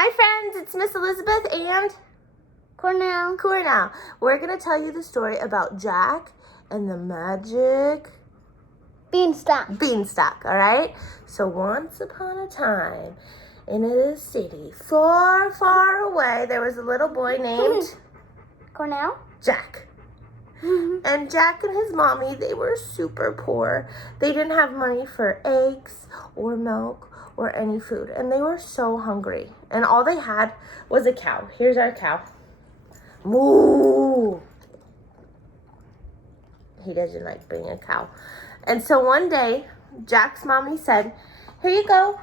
Hi friends, it's Miss Elizabeth and Cornell. We're going to tell you the story about Jack and the magic beanstalk, all right? So once upon a time, in a city far, far away, there was a little boy named Cornell. Jack. And Jack and his mommy, they were super poor. They didn't have money for eggs or milk or any food. And they were so hungry. And all they had was a cow. Here's our cow. Moo! He doesn't like being a cow. And so one day, Jack's mommy said, here you go.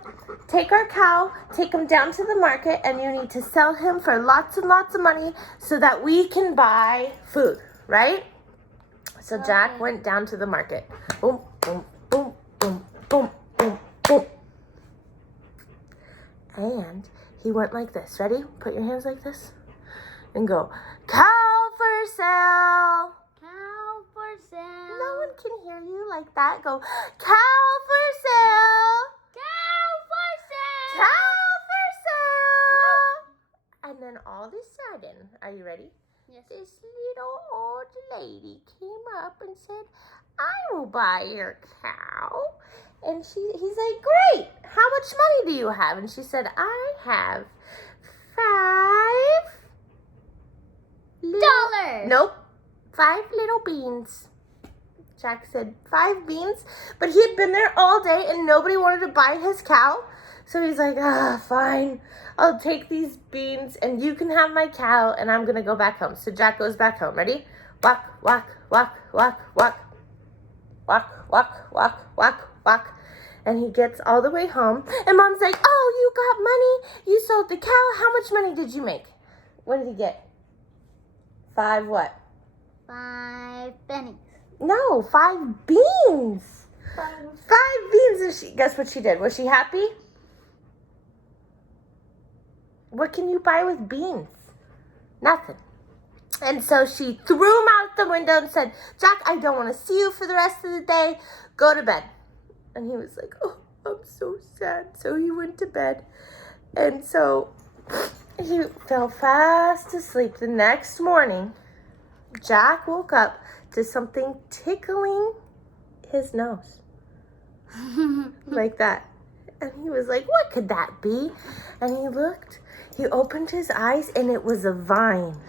Take our cow, take him down to the market, and you need to sell him for lots and lots of money so that we can buy food. Right? So Jack went down to the market. Boom, boom, boom, boom, boom, boom, boom. And he went like this. Ready? Put your hands like this. And go, cow for sale. Cow for sale. No one can hear you like that. Go, cow for sale. Cow for sale. Cow for sale. No. And then all of a sudden, are you ready? Yes. This little old lady came up and said, I will buy your cow. And he's like, great. How much money do you have? And she said, I have $5. Nope. 5 little beans. Jack said 5 beans, but he had been there all day and nobody wanted to buy his cow. So he's like, fine. I'll take these beans and you can have my cow and I'm going to go back home. So Jack goes back home. Ready? Walk, walk, walk, walk, walk. Walk, walk, walk, walk, walk. And he gets all the way home. And Mom's like, oh, you got money. You sold the cow. How much money did you make? What did he get? 5 what? 5 pennies. No, 5 beans. 5 beans. And guess what she did? Was she happy? What can you buy with beans? Nothing. And so she threw him out the window and said, Jack, I don't want to see you for the rest of the day. Go to bed. And he was like, oh, I'm so sad. So he went to bed. And so he fell fast asleep. The next morning, Jack woke up to something tickling his nose. Like that. And he was like, what could that be? And he looked. He opened his eyes, and it was a vine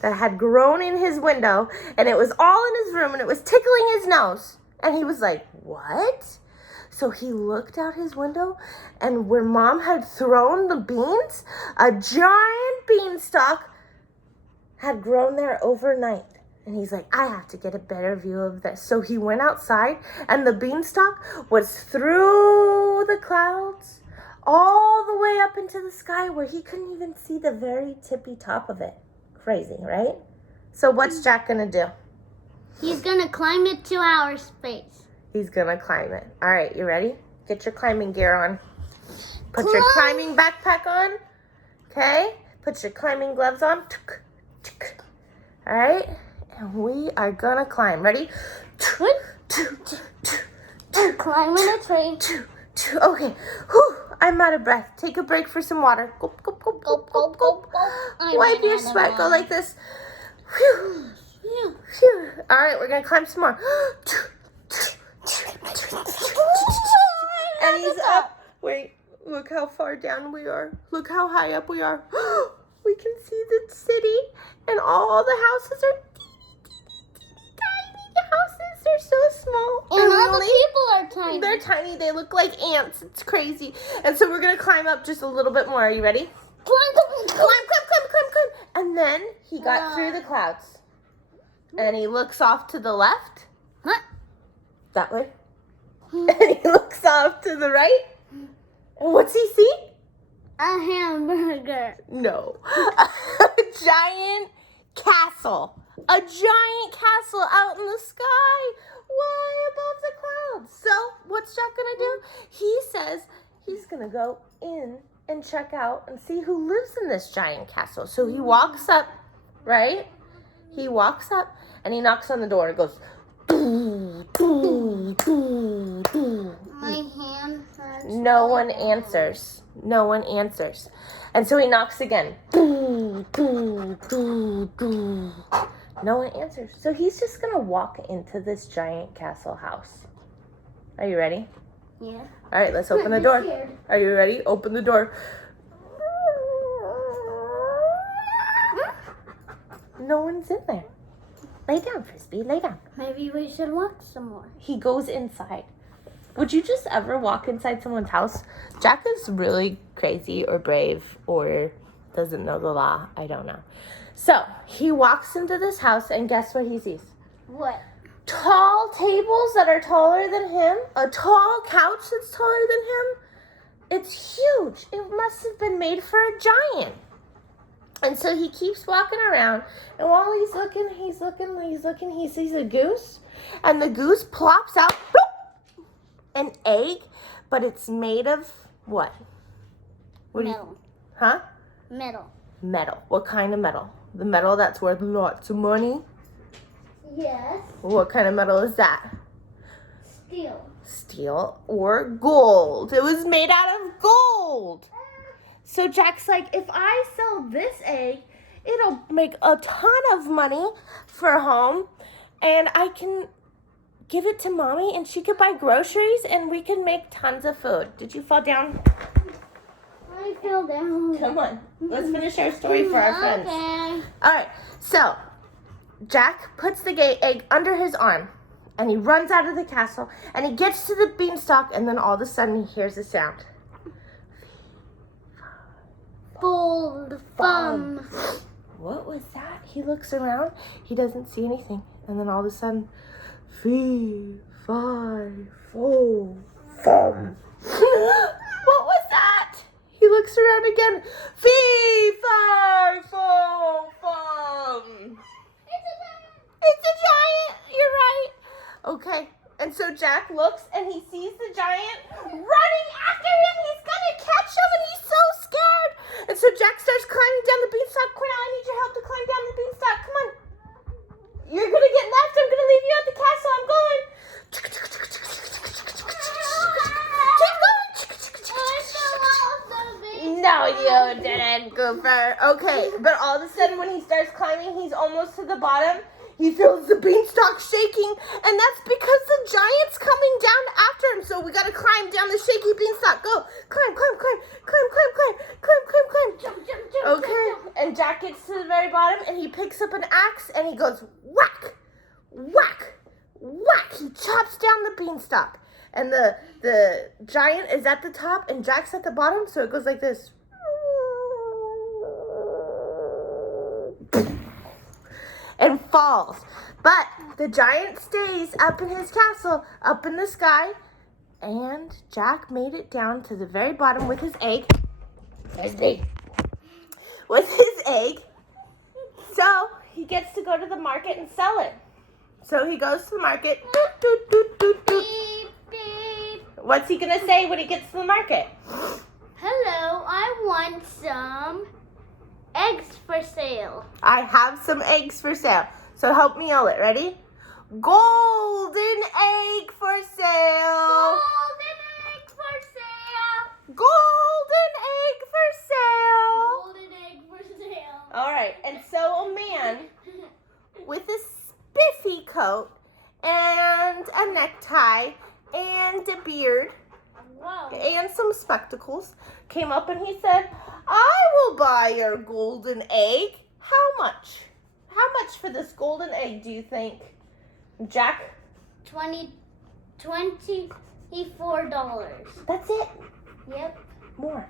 that had grown in his window, and it was all in his room, and it was tickling his nose. And he was like, what? So he looked out his window, and where Mom had thrown the beans, a giant beanstalk had grown there overnight. And he's like, I have to get a better view of this. So he went outside, and the beanstalk was through the clouds, all the way up into the sky where he couldn't even see the very tippy top of it. Crazy, right? So what's Jack gonna do? He's gonna climb it to outer space. He's gonna climb it. All right, you ready? Get your climbing gear on. Put your climbing backpack on. Okay? Put your climbing gloves on. All right? And we are gonna climb. Ready? Climbing a tree. Okay. Whew. I'm out of breath. Take a break for some water. Gulp, gulp, gulp, gulp, gulp, gulp. Wipe your sweat. Go like this. Phew. Phew. All right, we're gonna climb some more. And he's up. Wait, look how far down we are. Look how high up we are. We can see the city, and all the houses are tiny houses. They're so small. And all the people are tiny. They're tiny. They look like ants. It's crazy. And so we're going to climb up just a little bit more. Are you ready? Climb. And then he got through the clouds. And he looks off to the left. What? That way. And he looks off to the right. And what's he see? A hamburger. No. A giant castle. A giant castle out in the sky, way above the clouds. So what's Jack gonna do? He says he's gonna go in and check out and see who lives in this giant castle. So he walks up, right? He walks up and he knocks on the door and goes, doo, doo, doo, doo. My hand hurts. No one answers. No one answers. And so he knocks again. Doo, doo, doo, doo. No one answers. So he's just going to walk into this giant castle house. Are you ready? Yeah. All right, let's open the door. Scared. Are you ready? Open the door. No one's in there. Lay down, Frisbee. Lay down. Maybe we should walk some more. He goes inside. Would you just ever walk inside someone's house? Jack is really crazy or brave or doesn't know the law. I don't know. So he walks into this house and guess what he sees? What? Tall tables that are taller than him. A tall couch that's taller than him. It's huge. It must have been made for a giant. And so he keeps walking around, and while he's looking, he sees a goose, and the goose plops out an egg, but it's made of what? Metal. Huh? Metal. Metal. What kind of metal? The metal that's worth lots of money? Yes. What kind of metal is that? Steel. Steel or gold. It was made out of gold. So Jack's like, if I sell this egg, it'll make a ton of money for home, and I can give it to Mommy, and she could buy groceries, and we can make tons of food. Did you fall down? I fell down. Come on. Let's finish our story for our friends. Okay. All right. So Jack puts the egg under his arm, and he runs out of the castle, and he gets to the beanstalk, and then all of a sudden he hears a sound. Full thumb. What was that? He looks around. He doesn't see anything. And then all of a sudden, fee, fi, fo, fum. What was that? He looks around again. Fee, fi, fo, fum. It's a giant. You're right. Okay. And so Jack looks and he sees the giant running after him. He's gonna catch him and he's so scared. And so Jack starts climbing down the beanstalk. Cornell, I need your help to climb down the beanstalk. Come on. You're gonna get left. I'm gonna leave you at the castle. I'm going. Keep going. No, you didn't, Goofer. Okay, but all of a sudden when he starts climbing, he's almost to the bottom. He feels the beanstalk shaking, and that's because the giant's coming down after him. So we gotta climb down the shaky beanstalk. Go, climb, climb, climb, climb, climb, climb, climb, climb, climb. Jump, jump, jump. Okay, Jump, jump. and Jack gets to the very bottom, and he picks up an axe, and he goes whack, whack, whack. He chops down the beanstalk, and the giant is at the top, and Jack's at the bottom. So it goes like this. And falls. But the giant stays up in his castle, up in the sky, and Jack made it down to the very bottom with his egg. With his egg. So he gets to go to the market and sell it. So he goes to the market. Doot, doot, doot, doot, doot. Beep, beep. What's he gonna say when he gets to the market? Hello, I want some eggs for sale. I have some eggs for sale. So help me yell it. Ready? Golden egg for sale. Golden egg for sale. Golden egg for sale. Golden egg for sale. All right. And so a man with a spiffy coat and a necktie and a beard Whoa. and some spectacles came up and he said, I will buy your golden egg. How much? How much for this golden egg, do you think? Jack? $24. That's it? Yep. More.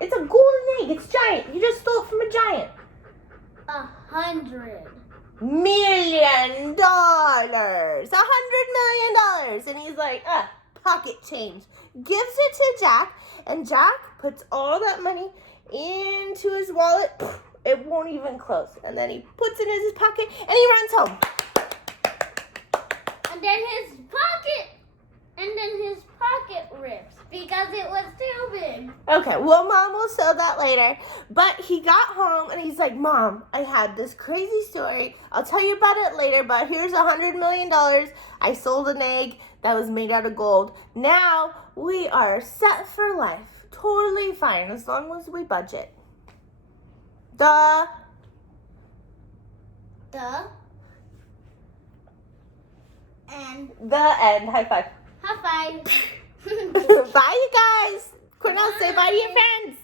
It's a golden egg. It's giant. You just stole it from a giant. $100 million. $100 million. And he's like, pocket change. Gives it to Jack, and Jack puts all that money into his wallet. It won't even close. And then he puts it in his pocket, and he runs home. And then his pocket rips because it was too big. Okay, well, Mom will show that later. But he got home, and he's like, Mom, I had this crazy story. I'll tell you about it later, but here's $100 million. I sold an egg. that was made out of gold. Now we are set for life. Totally fine as long as we budget. The end. High five. High five. Bye, you guys. Cornell, say bye to your friends.